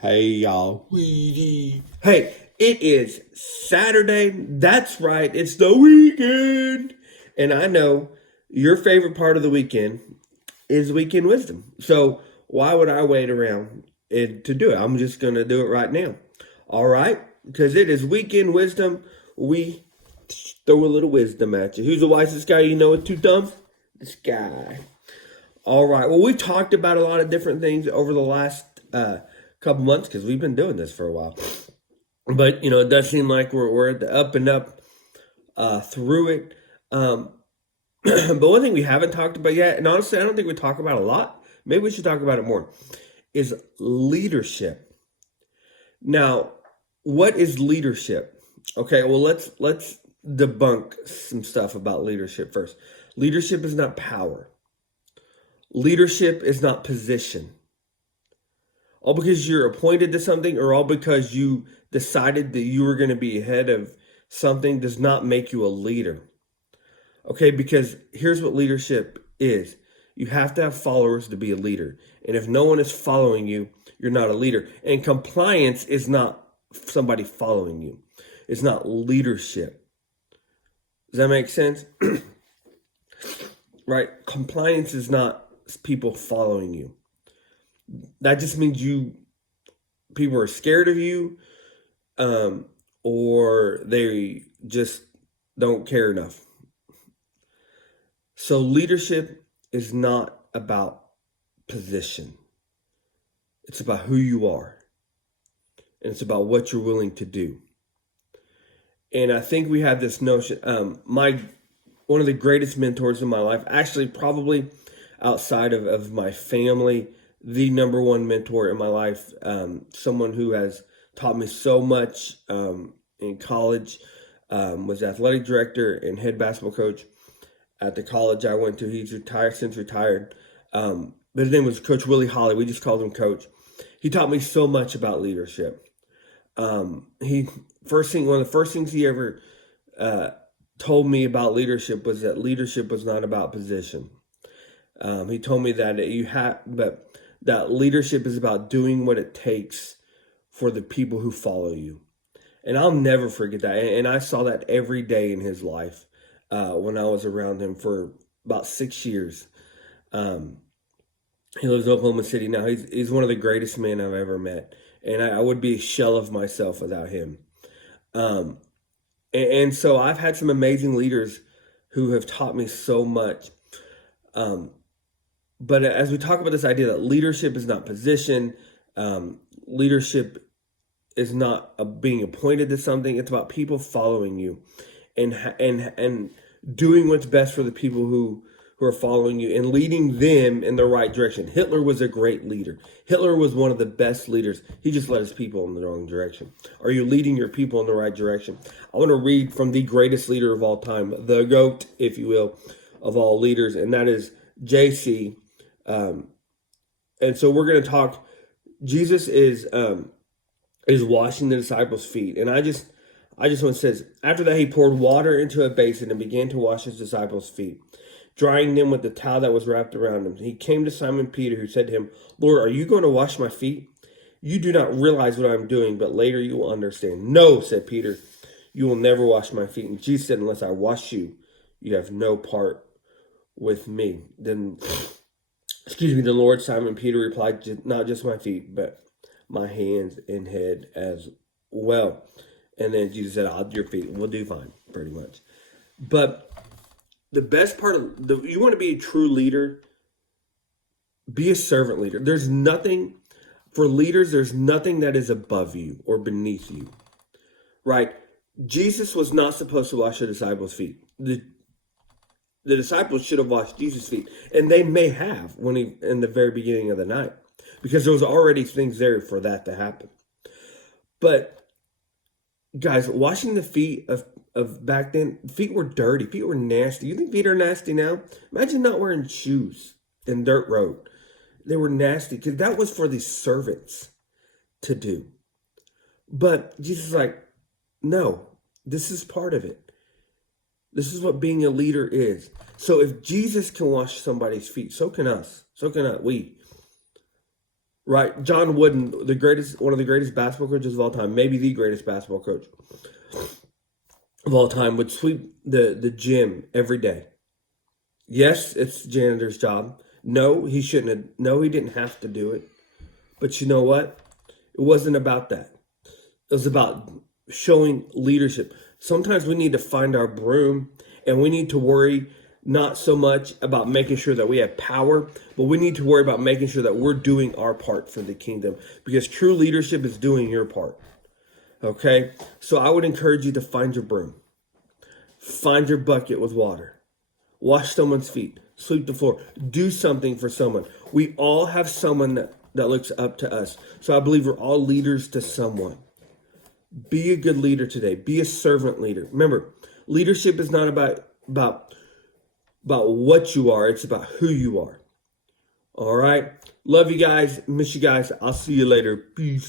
Hey y'all. Weedy. Hey, it is Saturday. That's right. It's the weekend. And I know your favorite part of the weekend is weekend wisdom. So why would I wait around to do it? I'm just going to do it right now. All right? Because it is weekend wisdom. We throw a little wisdom at you. Who's the wisest guy you know with two thumbs? This guy. All right. Well, we talked about a lot of different things over the last couple months because we've been doing this for a while. But it does seem like we're at the up and up through it. But one thing we haven't talked about yet, and honestly, I don't think we talk about a lot. Maybe we should talk about it more. Is leadership. Now, what is leadership? Okay. Well, let's debunk some stuff about leadership first. Leadership is not power. Leadership is not position. All because you're appointed to something or all because you decided that you were going to be ahead of something does not make you a leader. Okay, because here's what leadership is. You have to have followers to be a leader. And if no one is following you, you're not a leader. And compliance is not somebody following you. It's not leadership. Does that make sense? Right? Compliance is not people following you. That just means people are scared of you, or they just don't care enough. So leadership is not about position. It's about who you are. And it's about what you're willing to do. And I think we have this notion, one of the greatest mentors in my life, actually probably outside of my family, the number one mentor in my life, someone who has taught me so much in college, was athletic director and head basketball coach at the college I went to. He's since retired. But his name was Coach Willie Holly. We just called him Coach. He taught me so much about leadership. One of the first things he ever told me about leadership was that leadership was not about position. He told me that that leadership is about doing what it takes for the people who follow you. And I'll never forget that. And I saw that every day in his life when I was around him for about 6 years. He lives in Oklahoma City now. He's one of the greatest men I've ever met. And I would be a shell of myself without him. And so I've had some amazing leaders who have taught me so much. But as we talk about this idea that leadership is not position, leadership is not being appointed to something. It's about people following you, and doing what's best for the people who are following you and leading them in the right direction. Hitler was a great leader. Hitler was one of the best leaders. He just led his people in the wrong direction. Are you leading your people in the right direction? I want to read from the greatest leader of all time, the GOAT, if you will, of all leaders, and that is JC. And so we're going to talk. Jesus is washing the disciples' feet, and I just want to say, after that he poured water into a basin and began to wash his disciples' feet, drying them with the towel that was wrapped around him. He came to Simon Peter, who said to him, "Lord, are you going to wash my feet? You do not realize what I'm doing, but later you will understand." "No," said Peter, "you will never wash my feet." And Jesus said, "Unless I wash you, you have no part with me." The Lord Simon Peter replied, "Not just my feet, but my hands and head as well." And then Jesus said, "I'll do your feet, and we'll do fine," pretty much. But the best part you want to be a true leader, be a servant leader. There's nothing that is above you or beneath you, right? Jesus was not supposed to wash the disciples' feet. The disciples should have washed Jesus' feet, and they may have in the very beginning of the night, because there was already things there for that to happen. But guys, washing the feet of back then, feet were dirty, feet were nasty. You think feet are nasty now? Imagine not wearing shoes in dirt road. They were nasty because that was for the servants to do. But Jesus is like, no, this is part of it. This is what being a leader is. So if Jesus can wash somebody's feet, so can us. So can we. right? John Wooden, one of the greatest basketball coaches of all time, maybe the greatest basketball coach of all time, would sweep the gym every day. Yes, it's the janitor's job. No, he shouldn't have. No, he didn't have to do it. But you know what? It wasn't about that. It was about showing leadership. Sometimes we need to find our broom, and we need to worry not so much about making sure that we have power, but we need to worry about making sure that we're doing our part for the kingdom, because true leadership is doing your part. Okay? So I would encourage you to find your broom. Find your bucket with water. Wash someone's feet. Sweep the floor. Do something for someone. We all have someone that looks up to us. So I believe we're all leaders to someone. Be a good leader today. Be a servant leader. Remember, leadership is not about what you are. It's about who you are. All right? Love you guys. Miss you guys. I'll see you later. Peace.